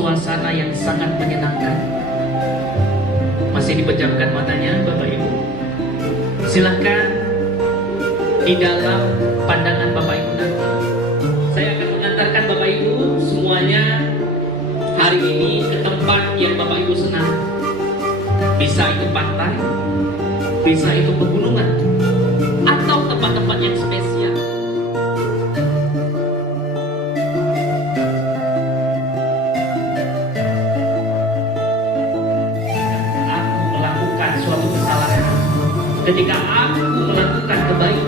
suasana yang sangat menyenangkan. Masih dipejamkan matanya Bapak Ibu. Silahkan di dalam pandangan Bapak Ibu nanti. Saya akan mengantarkan Bapak Ibu semuanya hari ini ke tempat yang Bapak Ibu senang. Bisa itu pantai, bisa itu pegunungan, atau tempat-tempat yang spesial. Aku melakukan suatu kesalahan. Ketika aku melakukan kebaikan,